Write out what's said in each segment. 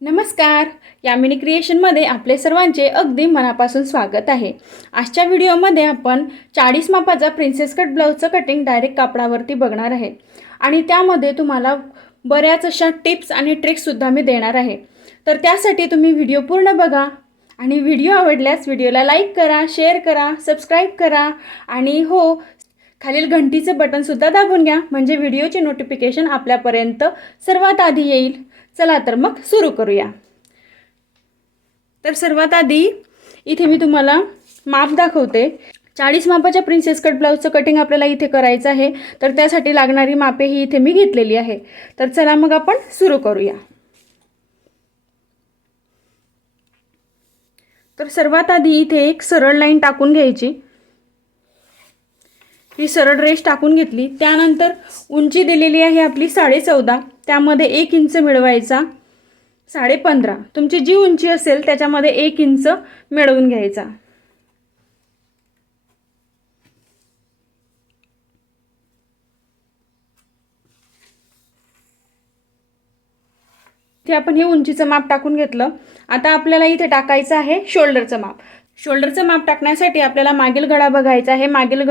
नमस्कार. यामिनी क्रिएशनमध्ये आपले सर्वांचे अगदी मनापासून स्वागत आहे. आजच्या व्हिडिओमध्ये आपण 40 मापाचा प्रिन्सेस कट ब्लाऊजचं कटिंग डायरेक्ट कापडावरती बघणार आहे आणि त्यामध्ये तुम्हाला बऱ्याच अशा टिप्स आणि ट्रिक्ससुद्धा मी देणार आहे. तर त्यासाठी तुम्ही व्हिडिओ पूर्ण बघा आणि व्हिडिओ आवडल्यास व्हिडिओला लाईक करा, शेअर करा, सबस्क्राईब करा आणि हो, खालील घंटीचं बटनसुद्धा दाबून घ्या म्हणजे व्हिडिओचे नोटिफिकेशन आपल्यापर्यंत सर्वात आधी येईल. चला तर मग सुरू करूया. तर सर्वात आधी इथे मी तुम्हाला माप दाखवते. 40 मापाच्या प्रिन्सेस कट ब्लाऊजचं कटिंग आपल्याला इथे करायचं आहे. तर त्यासाठी लागणारी मापे ही इथे मी घेतलेली आहे. तर चला मग आपण सुरू करूया. तर सर्वात आधी इथे एक सरळ लाईन टाकून घ्यायची. ही सरळ रेष टाकून घेतली. त्यानंतर उंची दिलेली आहे आपली 14.5. त्यामध्ये 1 इंच मिळवायचा. 15.5 तुमची जी उंची असेल त्याच्यामध्ये 1 इंच मिळवून घ्यायचा. इथे आपण हे उंचीचं माप टाकून घेतलं. आता आपल्याला इथे टाकायचं आहे शोल्डरचं माप. शोल्डरचं माप टाकण्यासाठी आपल्याला मागील गळा बघायचा आहे. मागील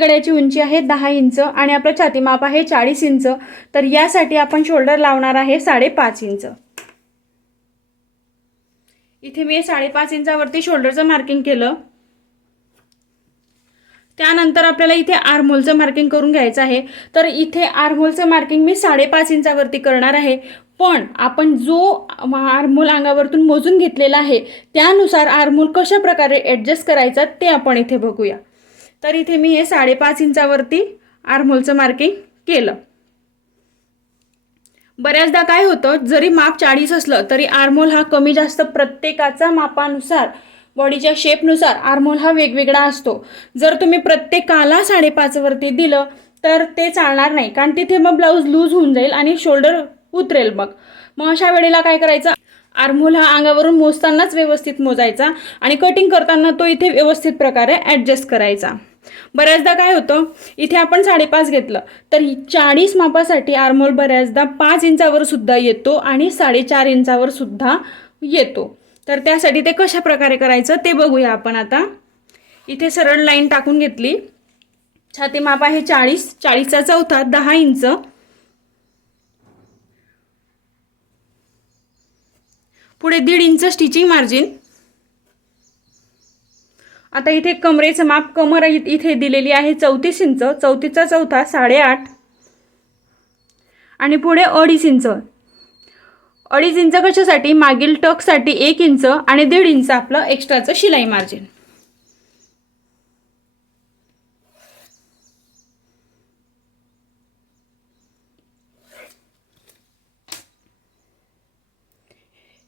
गळ्याची उंची आहे 10 इंच आणि आपलं छाती माप आहे 40 इंच. तर यासाठी आपण शोल्डर लावणार आहे 5.5 इंच. इथे मी 5.5 इंचावरती शोल्डरचं मार्किंग केलं. त्यानंतर आपल्याला इथे आर्महोलचं मार्किंग करून घ्यायचं आहे. तर इथे आर्महोलचं मार्किंग मी 5.5 इंचावरती करणार आहे. पण आपण जो आर्महोल अंगावरतून मोजून घेतलेला आहे त्यानुसार आर्महोल कशा प्रकारे ॲडजस्ट करायचा ते आपण इथे बघूया. तर इथे मी हे 5.5 इंचावरती आर्महोलचं मार्किंग केलं. बऱ्याचदा काय होतं, जरी माप 40 असलं तरी आर्महोल हा कमी जास्त प्रत्येकाचा मापानुसार, बॉडीच्या शेपनुसार आर्महोल हा वेगवेगळा असतो. जर तुम्ही प्रत्येकाला 5.5 वरती दिलं तर ते चालणार नाही, कारण तिथे मग ब्लाऊज लूज होऊन जाईल आणि शोल्डर उतरेल. मग अशा वेळेला काय करायचं, आर्महोल हा अंगावरून मोजतानाच व्यवस्थित मोजायचा आणि कटिंग करताना तो इथे व्यवस्थित प्रकारे ॲडजस्ट करायचा. बऱ्याचदा काय होतं, इथे आपण 5.5 घेतलं तर 40 मापासाठी आर्महोल बऱ्याचदा 5 इंचावर सुद्धा येतो आणि 4.5 इंचावर सुद्धा येतो. तर त्यासाठी ते कशा प्रकारे करायचं ते बघूया आपण. आता इथे सरळ लाईन टाकून घेतली. छाती माप आहे 40, 40चा चौथा 10 इंच. पुढे 1.5 इंच स्टिचिंग मार्जिन. आता इथे कमरेचं माप, कमर इथे दिलेली आहे 34 इंच, 34चा चौथा 8.5 आणि पुढे 2.5 इंच. 2.5 इंच कशासाठी, मागील टक्ससाठी 1 इंच आणि 1.5 इंच आपलं एक्स्ट्राचं शिलाई मार्जिन.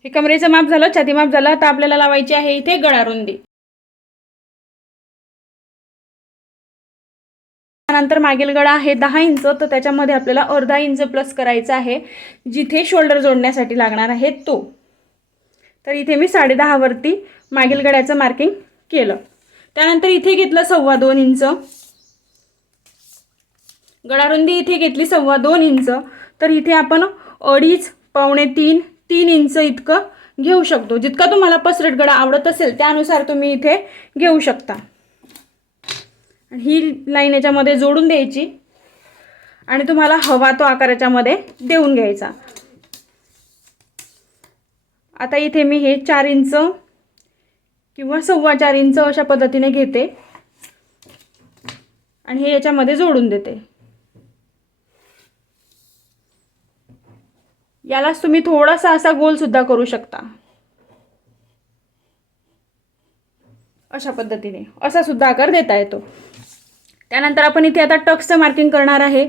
हे कमरेचं माप झालं, छाती माप झालं. आता आपल्याला लावायची आहे इथे गळारुंदी. त्यानंतर मागील गळा आहे 10 इंच, तर त्याच्यामध्ये आपल्याला अर्धा इंच प्लस करायचा आहे जिथे शोल्डर जोडण्यासाठी लागणार आहे तो. तर इथे मी 10.5 वरती मागील गळ्याचं मार्किंग केलं. त्यानंतर इथे घेतलं 2.25 इंच. गळारुंदी इथे घेतली 2.25 इंच. तर इथे आपण 2.5, 2.25, 3 इंच इतकं घेऊ शकतो. जितका तुम्हाला पसरट गळा आवडत असेल त्यानुसार तुम्ही इथे घेऊ शकता. आणि ही लाईन याच्यामध्ये जोडून द्यायची आणि तुम्हाला हवा तो आकार याच्यामध्ये देऊन घ्यायचा. आता इथे मी हे 4 इंच किंवा 4.25 इंच अशा पद्धतीने घेते आणि हे याच्यामध्ये जोडून देते. यालाच तुम्ही थोडासा असा गोल सुद्धा करू शकता. अशा पद्धतीने असा सुद्धा आकार देता येतो. त्यानंतर आपण इथे आता टक्सचं मार्किंग करणार आहे.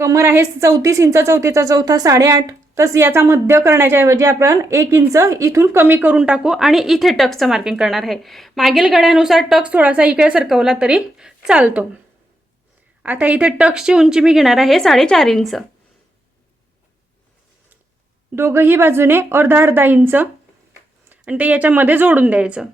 कमर आहे 34 इंच, 34चा चौथा 8.5. तस याचा मध्य करण्याच्या ऐवजी आपण 1 इंच इथून कमी करून टाकू आणि इथे टक्सचं मार्किंग करणार आहे. मागील गळ्यानुसार टक्स थोडासा इकडे सरकवला तरी चालतो. आता इथे टक्सची उंची मी घेणार आहे 4.5 इंच. दोघंही बाजूने अर्धा इंच आणि ते याच्यामध्ये जोडून द्यायचं.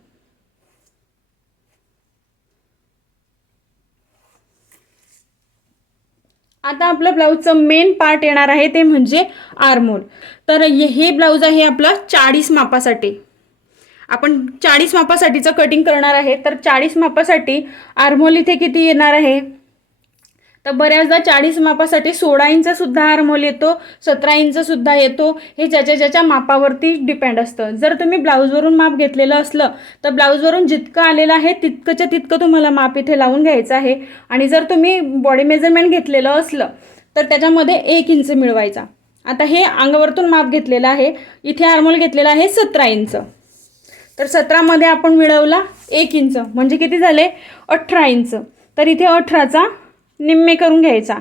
आता आपलं ब्लाऊजचं मेन पार्ट येणार आहे ते म्हणजे आर्महोल. तर हे ब्लाऊज आहे आपला 40 मापासाठी. आपण 40 मापासाठीचं कटिंग करणार आहे. तर 40 मापासाठी आर्महोल इथे किती येणार आहे, तर बऱ्याचदा 40 मापासाठी 16 इंच सुद्धा आर्महोल येतो, 17 इंच सुद्धा येतो. हे ज्याच्या मापावरती डिपेंड असतं. जर तुम्ही ब्लाऊजवरून माप घेतलेलं असलं तर ब्लाऊजवरून जितकं आलेलं आहे तितकंच्या तितकं तुम्हाला माप इथे लावून घ्यायचं आहे. आणि जर तुम्ही बॉडी मेजरमेंट घेतलेलं असलं तर त्याच्यामध्ये 1 इंच मिळवायचा. आता हे अंगावरतून माप घेतलेलं आहे. इथे आर्महोल घेतलेला आहे 17 इंच. तर 17मध्ये आपण मिळवला 1 इंच म्हणजे किती झाले, 18 इंच. तर इथे 18चा निम्मे करून घ्यायचा.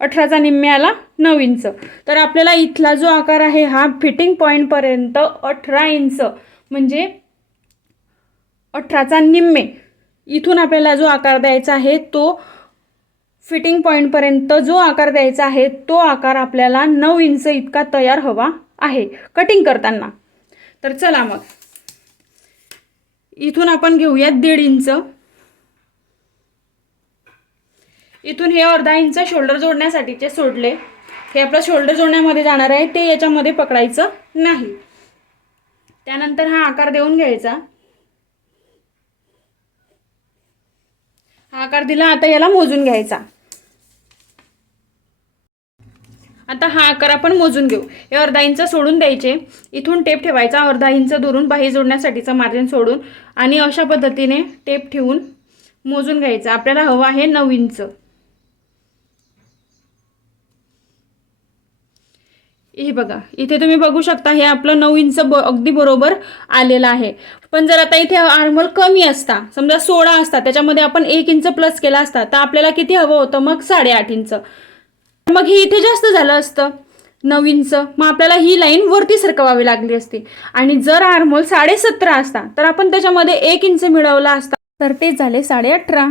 18चा निम्मे आला 9 इंच. तर आपल्याला इथला जो आकार आहे हा फिटिंग पॉईंटपर्यंत 18 इंच म्हणजे 18चा निम्मे. इथून आपल्याला जो आकार द्यायचा आहे तो फिटिंग पॉईंटपर्यंत जो आकार द्यायचा आहे तो आकार आपल्याला 9 इंच इतका तयार हवा आहे कटिंग करताना. तर चला मग इथून आपण घेऊया 1.5 इंच. इथून हे अर्धा इंच शोल्डर जोडण्यासाठीचे सोडले. हे आपलं शोल्डर जोडण्यामध्ये जाणार आहे, ते याच्यामध्ये पकडायचं नाही. त्यानंतर हा आकार देऊन घ्यायचा. हा आकार दिला. आता याला मोजून घ्यायचा. आता हा आकार आपण मोजून घेऊ. हे अर्धा इंच सोडून द्यायचे. इथून टेप ठेवायचा अर्धा इंच दुरून बाही जोडण्यासाठीचं मार्जिन सोडून आणि अशा पद्धतीने टेप ठेवून मोजून घ्यायचं. आपल्याला हवं आहे 9 इंच. हे बघा इथे तुम्ही बघू शकता हे आपलं 9 इंच अगदी बरोबर आलेलं आहे. पण जर आता इथे आर्महोल कमी असता, समजा 16 असता, त्याच्यामध्ये आपण 1 इंच प्लस केला असता तर आपल्याला किती हवं होतं मग 8.5 इंच. मग ही इथे जास्त झालं असतं 9 इंच. मग आपल्याला ही लाईन वरती सरकवावी लागली असती. आणि जर आर्महोल 17.5 असता तर आपण त्याच्यामध्ये 1 इंच मिळवला असता, तर ते झाले 18.5.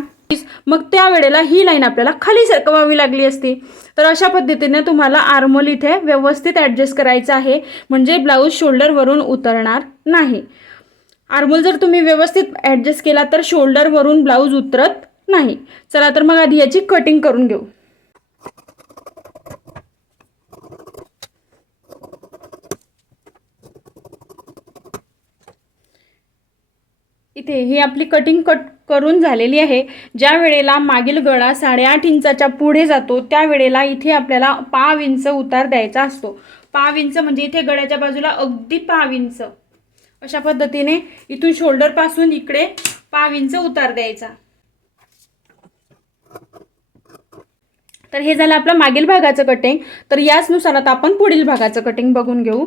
मग त्यावेळेला ही लाईन आपल्याला खाली सरकवावी लागली असती. तर अशा पद्धतीने तुम्हाला आर्महोल इथे व्यवस्थित ॲडजस्ट करायचं आहे म्हणजे ब्लाऊज शोल्डरवरून उतरणार नाही. आर्महोल जर तुम्ही व्यवस्थित ॲडजस्ट केला तर शोल्डरवरून ब्लाऊज उतरत नाही. चला तर मग आधी याची कटिंग करून घेऊ. इथे ही आपली कटिंग करून झालेली आहे. ज्या वेळेला मागील गळा 8.5 इंचाच्या पुढे जातो त्या वेळेला इथे आपल्याला 1/2 इंच उतार द्यायचा असतो. 1/2 इंच म्हणजे इथे गळ्याच्या बाजूला अगदी 1/2 इंच. अशा पद्धतीने इथून शोल्डरपासून इकडे 1/2 इंच उतार द्यायचा. तर हे झालं आपलं मागील भागाचं कटिंग. तर याचनुसार आता आपण पुढील भागाचं कटिंग बघून घेऊ.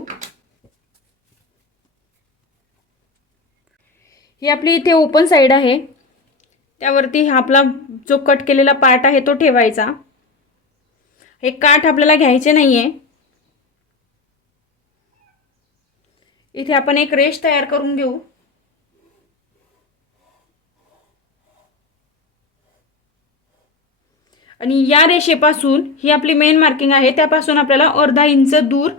ही आपली इथे ओपन साईड आहे. त्यावरती हा आपला जो कट केलेला पार्ट आहे तो ठेवायचा. हे काठ आपल्याला घ्यायचे नाहीये. इथे आपण एक रेष तयार करून घेऊ. आणि या रेषेपासून ही आपली मेन मार्किंग आहे त्यापासून आपल्याला अर्धा इंच दूर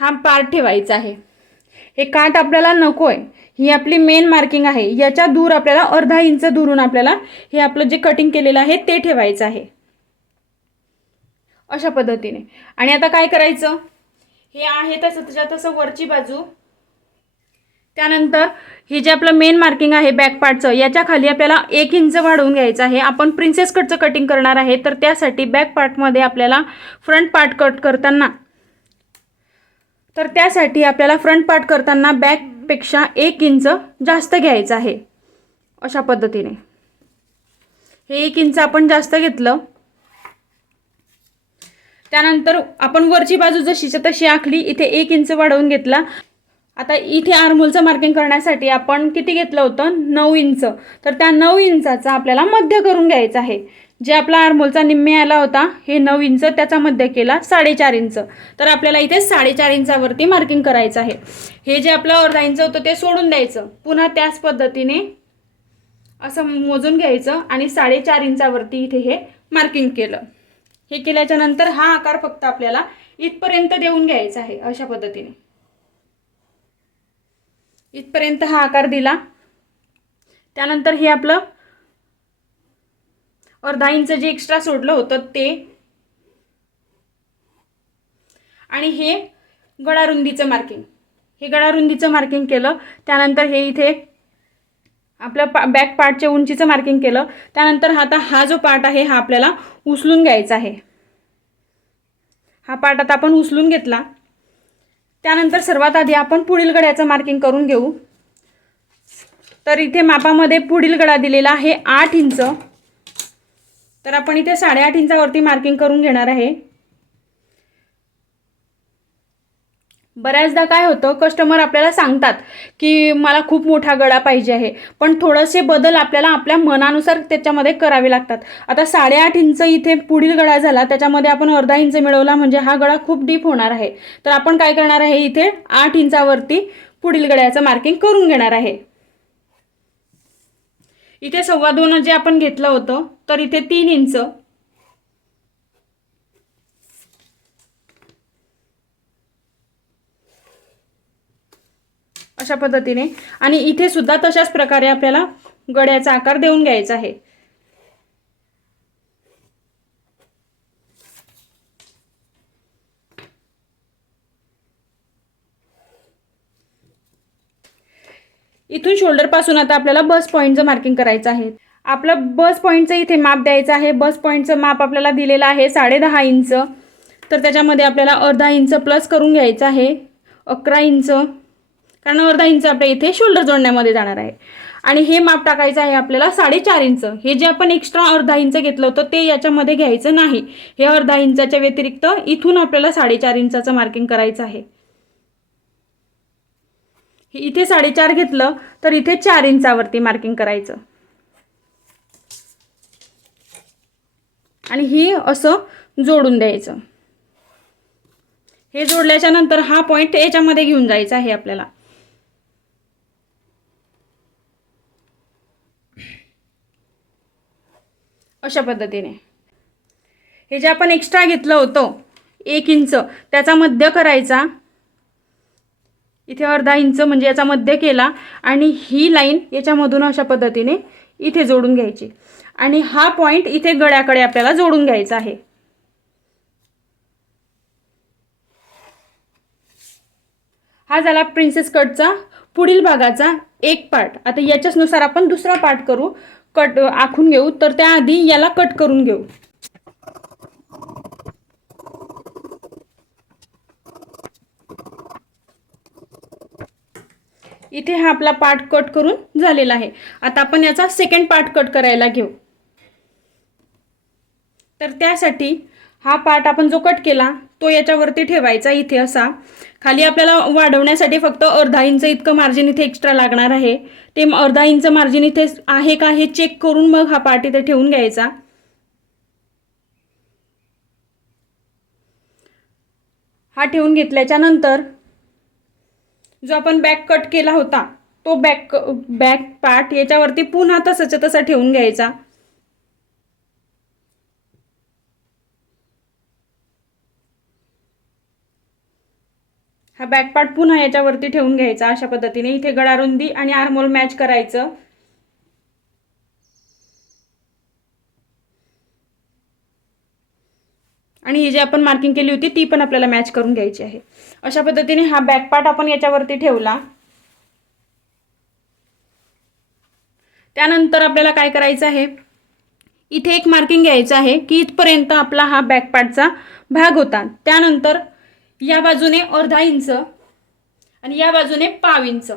हा पार्ट ठेवायचा आहे. हे काठ आपल्याला नको आहे. ही आपली मेन मार्किंग आहे. याच्या दूर आपल्याला अर्धा इंच दुरून आपल्याला हे आपलं जे कटिंग केलेलं आहे ते ठेवायचं आहे अशा पद्धतीने. आणि आता काय करायचं, हे आहे तसं वरची बाजू. त्यानंतर हे जे आपलं मेन मार्किंग आहे बॅक पार्टचं याच्या खाली आपल्याला 1 इंच वाढवून घ्यायचं आहे. आपण प्रिन्सेस कटचं कटिंग करणार आहे तर त्यासाठी बॅक पार्टमध्ये आपल्याला फ्रंट पार्ट कट करताना फ्रंट पार्ट करताना बॅकपेक्षा 1 इंच जास्त घ्यायचं आहे अशा पद्धतीने. हे 1 इंच आपण जास्त घेतलं. त्यानंतर आपण वरची बाजू जशीच्या तशी आखली, इथे 1 इंच वाढवून घेतला. आता इथे आर्महोलचं मार्किंग करण्यासाठी आपण किती घेतलं होतं 9 इंच. तर त्या 9 इंचाचा आपल्याला मध्य करून घ्यायचा आहे. जे आपला आर्महोलचा निम्मे आला होता हे 9 इंच त्याचा मध्य केला 4.5 इंच. तर आपल्याला इथे 4.5 इंचावरती मार्किंग करायचं आहे. हे जे आपलं अर्धा इंच होतं ते सोडून द्यायचं. पुन्हा त्याच पद्धतीने असं मोजून घ्यायचं आणि 4.5 इंचावरती इथे हे मार्किंग केलं. हे केल्याच्या नंतर हा आकार फक्त आपल्याला इथपर्यंत देऊन घ्यायचा आहे अशा पद्धतीने. इथपर्यंत हा आकार दिला. त्यानंतर हे आपलं अर्धा इंच जे एक्स्ट्रा सोडलं होतं ते आणि हे गळारुंदीचं मार्किंग, हे गळारुंदीचं मार्किंग केलं. त्यानंतर हे इथे आपलं बॅक पार्टच्या उंचीचं मार्किंग केलं. त्यानंतर आता हा जो पार्ट आहे हा आपल्याला उचलून घ्यायचा आहे. हा पार्ट आता आपण उचलून घेतला. त्यानंतर सर्वात आधी आपण पुढील गळ्याचं मार्किंग करून घेऊ. तर इथे मापामध्ये पुढील गळा दिलेला आहे 8 इंच. तर आपण इथे 8.5 इंचावरती मार्किंग करून घेणार आहे. बऱ्याचदा काय होतं, कस्टमर आपल्याला सांगतात की मला खूप मोठा गळा पाहिजे आहे, पण थोडेसे बदल आपल्याला आपल्या मनानुसार त्याच्यामध्ये करावे लागतात. आता 8.5 इंच इथे पुढील गळा झाला, त्याच्यामध्ये आपण अर्धा इंच मिळवला म्हणजे हा गळा खूप डीप होणार आहे. तर आपण काय करणार आहे, इथे 8 इंचावरती पुढील गळ्याचं मार्किंग करून घेणार आहे. इथे 2.25 जे आपण घेतलं होतं, तर इथे 3 इंच, अशा पद्धतीने. आणि इथे सुद्धा तशाच प्रकारे आपल्याला गळ्याचा आकार देऊन घ्यायचा आहे. इथून शोल्डर पासून आता आपल्याला बस पॉईंटचं मार्किंग करायचं आहे. आपलं बस पॉईंटचं इथे माप द्यायचं आहे. बस पॉईंटचं माप आपल्याला दिलेलं आहे 10.5 इंच. तर त्याच्यामध्ये आपल्याला अर्धा इंच प्लस करून घ्यायचं आहे 11 इंच, कारण अर्धा इंच आपल्या इथे शोल्डर जोडण्यामध्ये जाणार आहे. आणि हे माप टाकायचं आहे आपल्याला 4.5 इंच. हे जे आपण एक्स्ट्रा अर्धा इंच घेतलं होतं ते याच्यामध्ये घ्यायचं नाही. हे अर्धा इंचाच्या व्यतिरिक्त इथून आपल्याला 4.5 इंचाचं मार्किंग करायचं आहे. इथे 4.5 घेतलं तर इथे 4 इंचावरती मार्किंग करायचं. आणि ही असं जोडून द्यायचं. हे जोडल्याच्या नंतर हा पॉईंट याच्यामध्ये घेऊन जायचा आहे आपल्याला. अशा पद्धतीने हे जे आपण एक्स्ट्रा घेतलं होतं 1 इंच, त्याचा मध्य करायचा. इथे अर्धा इंच म्हणजे याचा मध्य केला आणि ही लाईन याच्यामधून अशा पद्धतीने इथे जोडून घ्यायची. आणि हा पॉईंट इथे गळ्याकडे आपल्याला जोडून घ्यायचा आहे. हा झाला प्रिन्सेस कटचा पुढील भागाचा एक पार्ट. आता याच्यानुसार आपण दुसरा पार्ट करू, कट आखून घेऊ. तर त्याआधी याला कट करून घेऊ. इथे हा आपला पार्ट कट करून झालेला आहे. आता आपण याचा सेकंड पार्ट कट करायला घेऊ. तर त्यासाठी हा पार्ट आपण जो कट केला तो याच्यावरती ठेवायचा इथे असा. खाली आपल्याला वाढवण्यासाठी फक्त अर्धा इंच इतकं मार्जिन इथे एक्स्ट्रा लागणार आहे. ते अर्धा इंच मार्जिन इथे आहे का हे चेक करून मग हा पार्ट इथे ठेवून घ्यायचा. हा ठेवून घेतल्याच्या नंतर जो आपण बॅक कट केला होता तो बॅक पार्ट याच्यावरती पुन्हा तसंच तसा ठेवून घ्यायचा. हा बॅक पार्ट पुन्हा याच्यावरती ठेवून घ्यायचा अशा पद्धतीने. इथे गळारुंदी आणि आर्महोल मॅच करायचं. आणि ही जी आपण मार्किंग केली होती ती पण आपल्याला मॅच करून घ्यायची आहे. अशा पद्धतीने हा बॅक पार्ट आपण याच्यावरती ठेवला. त्यानंतर आपल्याला काय करायचं आहे, इथे एक मार्किंग घ्यायचं आहे की इथपर्यंत आपला हा बॅक पार्टचा भाग होता. त्यानंतर या बाजूने अर्धा इंच आणि या बाजूने पाव इंच,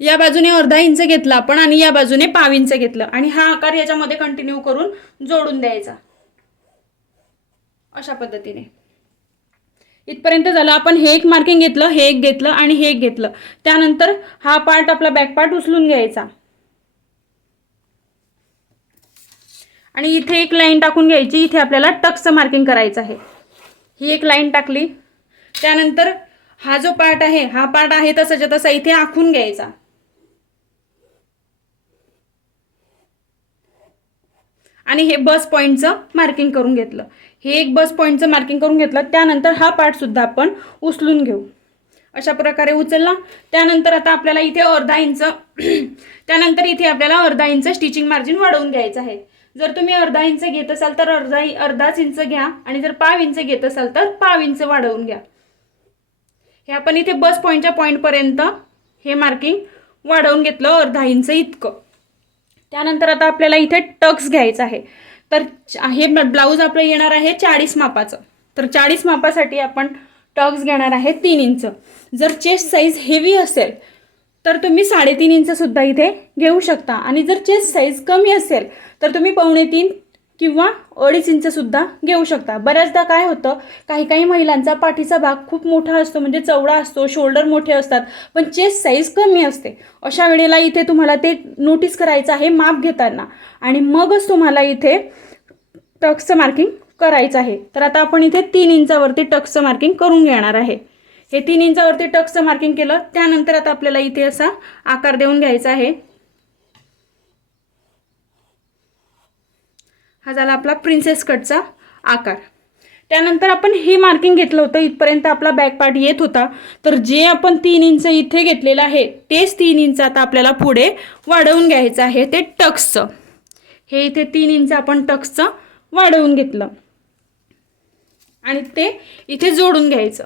या बाजूने अर्धा इंच घेतला आपण आणि या बाजूने पाव इंच घेतलं आणि हा आकार याच्यामध्ये कंटिन्यू करून जोडून द्यायचा अशा पद्धतीने. इथपर्यंत झालं. आपण हे एक मार्किंग घेतलं, हे एक घेतलं आणि हे एक घेतलं. त्यानंतर हा पार्ट आपला बॅक पार्ट उचलून घ्यायचा आणि इथे एक लाईन टाकून घ्यायची. इथे आपल्याला टक्सचं मार्किंग करायचं आहे. ही एक लाईन टाकली. त्यानंतर हा जो पार्ट आहे हा पार्ट आहे तसाच्या तसा इथे आखून घ्यायचा आणि हे बस पॉईंटचं मार्किंग करून घेतलं. हे एक बस पॉईंटचं मार्किंग करून घेतलं. त्यानंतर हा पार्ट सुद्धा आपण उचलून घेऊ. अशा प्रकारे उचलला. त्यानंतर आता आपल्याला इथे अर्धा इंच त्यानंतर इथे आपल्याला अर्धा इंच स्टिचिंग मार्जिन वाढवून घ्यायचं आहे. जर तुम्ही अर्धा इंच घेत असाल तर अर्धाच इंच घ्या आणि जर पाव इंच घेत असाल तर पाव इंच वाढवून घ्या. हे आपण इथे बस पॉईंटच्या पॉईंटपर्यंत हे मार्किंग वाढवून घेतलं अर्धा इंच इतकं. त्यानंतर आता आपल्याला इथे टक्स घ्यायचं आहे. तर हे ब्लाऊज आपलं येणार आहे 40 मापाचं. तर 40 मापासाठी आपण टक्स घेणार आहे 3 इंच. जर चेस्ट साईज हेवी असेल तर तुम्ही 3.5 इंच सुद्धा इथे घेऊ शकता आणि जर चेस्ट साईज कमी असेल तर तुम्ही 2.25 किंवा 2.5 इंच सुद्धा घेऊ शकता. बऱ्याचदा काय होतं, काही महिलांचा पाठीचा भाग खूप मोठा असतो, म्हणजे चौडा असतो, शोल्डर मोठे असतात, पण चेस्ट साईज कमी असते. अशा वेळेला इथे तुम्हाला ते नोटीस करायचं आहे माप घेताना आणि मगच तुम्हाला इथे टक्सचं मार्किंग करायचं आहे. तर आता आपण इथे 3 इंचावरती टक्सचं मार्किंग करून घेणार आहे. हे 3 इंचावरती टक्सचं मार्किंग केलं. त्यानंतर आता आपल्याला इथे असा आकार देऊन घ्यायचा आहे. हा झाला आपला प्रिन्सेस कटचा आकार. त्यानंतर आपण हे मार्किंग घेतलं होतं, इथपर्यंत आपला बॅक पार्ट येत होता. तर जे आपण 3 इंच इथे घेतलेलं आहे तेच 3 इंच आता आपल्याला पुढे वाढवून घ्यायचं आहे ते टक्सचं. हे इथे 3 इंच आपण टक्सचं वाढवून घेतलं आणि ते इथे जोडून घ्यायचं.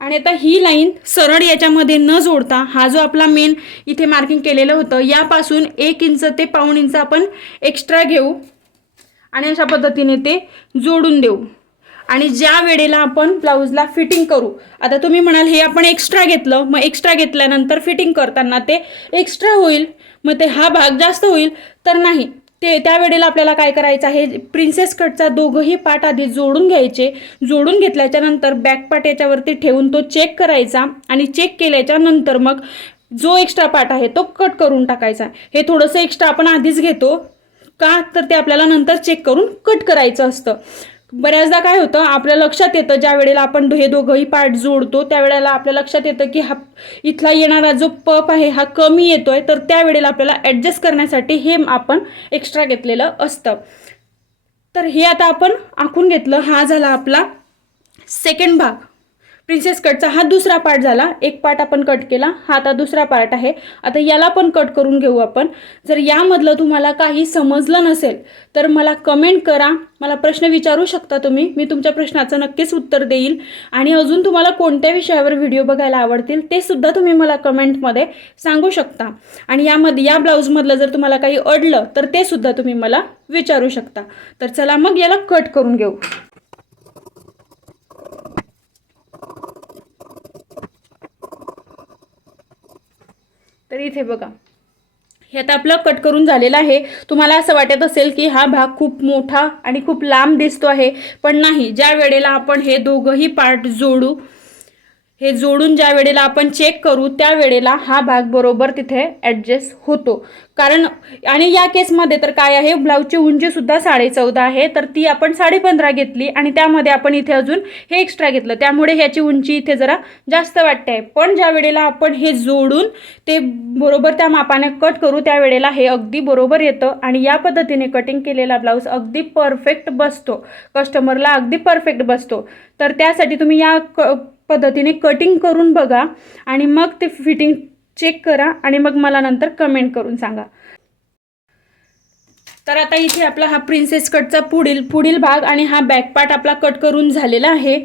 आणि आता ही लाईन सरळ याच्यामध्ये न जोडता हा जो आपला मेन इथे मार्किंग केलेलं होतं यापासून 1 इंच ते 1.5 इंच आपण एक्स्ट्रा घेऊ आणि अशा पद्धतीने ते जोडून देऊ. आणि ज्या वेळेला आपण ब्लाऊजला फिटिंग करू, आता तुम्ही म्हणाल हे आपण एक्स्ट्रा घेतलं, मग एक्स्ट्रा घेतल्यानंतर फिटिंग करताना ते एक्स्ट्रा होईल, मग ते हा भाग जास्त होईल. तर नाही, ते त्यावेळेला आपल्याला काय करायचं आहे, प्रिन्सेस कटचा दोघंही पार्ट आधी जोडून घ्यायचे. जोडून घेतल्याच्या नंतर बॅक पार्ट याच्यावरती ठेवून तो चेक करायचा आणि चेक केल्याच्या नंतर मग जो एक्स्ट्रा पार्ट आहे तो कट करून टाकायचा. हे थोडंसं एक्स्ट्रा आपण आधीच घेतो का, तर ते आपल्याला नंतर चेक करून कट करायचं असतं. बऱ्याचदा काय होतं, आपल्या लक्षात येतं ज्या वेळेला आपण हे दोघंही पार्ट जोडतो त्यावेळेला आपल्या लक्षात येतं की हा इथला येणारा जो पप आहे हा कमी येतोय, तर त्यावेळेला आपल्याला ॲडजस्ट करण्यासाठी हे आपण एक्स्ट्रा घेतलेलं असतं. तर हे आता आपण आखून घेतलं. हा झाला आपला सेकंड भाग. प्रिन्सेस कटचा हा दुसरा पार्ट झाला. एक पार्ट आपण कट केला, हा आता दुसरा पार्ट आहे. आता याला पण कट करून घेऊ आपण. जर यामधलं तुम्हाला काही समजलं नसेल तर मला कमेंट करा, मला प्रश्न विचारू शकता तुम्ही, मी तुमच्या प्रश्नाचं नक्कीच उत्तर देईल. आणि अजून तुम्हाला कोणत्या विषयावर व्हिडिओ बघायला आवडतील ते सुद्धा तुम्ही मला कमेंटमध्ये सांगू शकता. आणि या ब्लाऊजमधलं जर तुम्हाला काही अडलं तर ते सुद्धा तुम्ही मला विचारू शकता. तर चला मग याला कट करून घेऊ. तर इथे बघा, हे आता आपलं कट करून झालेलं आहे. तुम्हाला असं वाटत असेल की हा भाग खूप मोठा आणि खूप लांब दिसतो आहे, पण नाही. ज्या वेळेला आपण हे दोघंही पार्ट जोडू, हे जोडून ज्या वेळेला आपण चेक करू त्या वेळेला हा भाग बरोबर तिथे ॲडजस्ट होतो. कारण आणि या केसमध्ये तर काय आहे, ब्लाऊजची उंची सुद्धा 14.5 आहे, तर ती आपण 15.5 घेतली आणि त्यामध्ये आपण इथे अजून हे एक्स्ट्रा घेतलं, त्यामुळे ह्याची उंची इथे जरा जास्त वाटते आहे. पण ज्या वेळेला आपण हे जोडून ते बरोबर त्या मापाने कट करू त्यावेळेला हे अगदी बरोबर येतं आणि या पद्धतीने कटिंग केलेला ब्लाऊज अगदी परफेक्ट बसतो, कस्टमरला अगदी परफेक्ट बसतो. तर त्यासाठी तुम्ही या पद्धतीने कटिंग करून बघा आणि मग ते फिटिंग चेक करा आणि मग मला नंतर कमेंट करून सांगा. तर आता इथे आपला हा प्रिन्सेस कटचा पुढील भाग आणि हा बॅक पार्ट आपला कट करून झालेला आहे.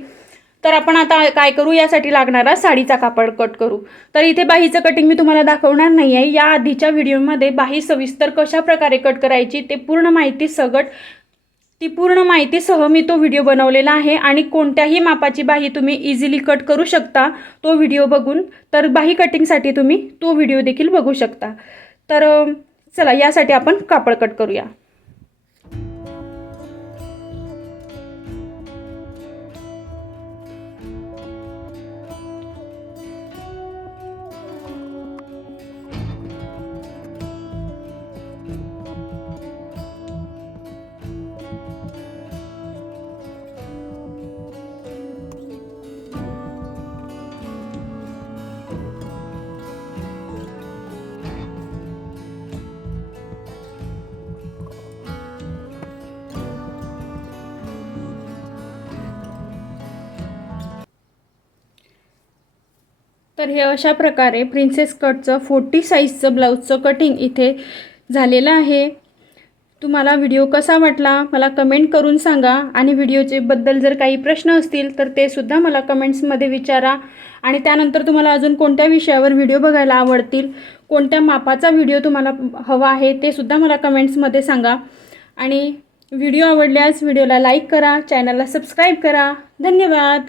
तर आपण आता काय करू, यासाठी लागणारा साडीचा कापड कट करू. तर इथे बाहीचं कटिंग मी तुम्हाला दाखवणार नाही आहे. या आधीच्या व्हिडिओमध्ये बाही सविस्तर कशा प्रकारे कट करायची ते पूर्ण माहितीसह मी तो व्हिडिओ बनवलेला आहे आणि कोणत्याही मापाची बाही तुम्ही इझिली कट करू शकता तो व्हिडिओ बघून. तर बाही कटिंगसाठी तुम्ही तो व्हिडिओ देखील बघू शकता. तर चला यासाठी आपण कापड कट करूया. तर हे अशा प्रकारे प्रिन्सेस कटचं 40 साईजचं ब्लाऊजचं कटिंग इथे झालेलं आहे. तुम्हाला व्हिडिओ कसा वाटला मला कमेंट करून सांगा आणि व्हिडिओचे बद्दल जर काही प्रश्न असतील तर ते सुद्धा मला कमेंट्समध्ये विचारा आणि त्यानंतर तुम्हाला अजून कोणत्या विषयावर व्हिडिओ बघायला आवडतील, कोणत्या मापाचा व्हिडिओ तुम्हाला हवा आहे ते सुद्धा मला कमेंट्समध्ये सांगा. आणि व्हिडिओ आवडल्यास व्हिडिओला लाईक करा, चॅनलला सबस्क्राईब करा. धन्यवाद.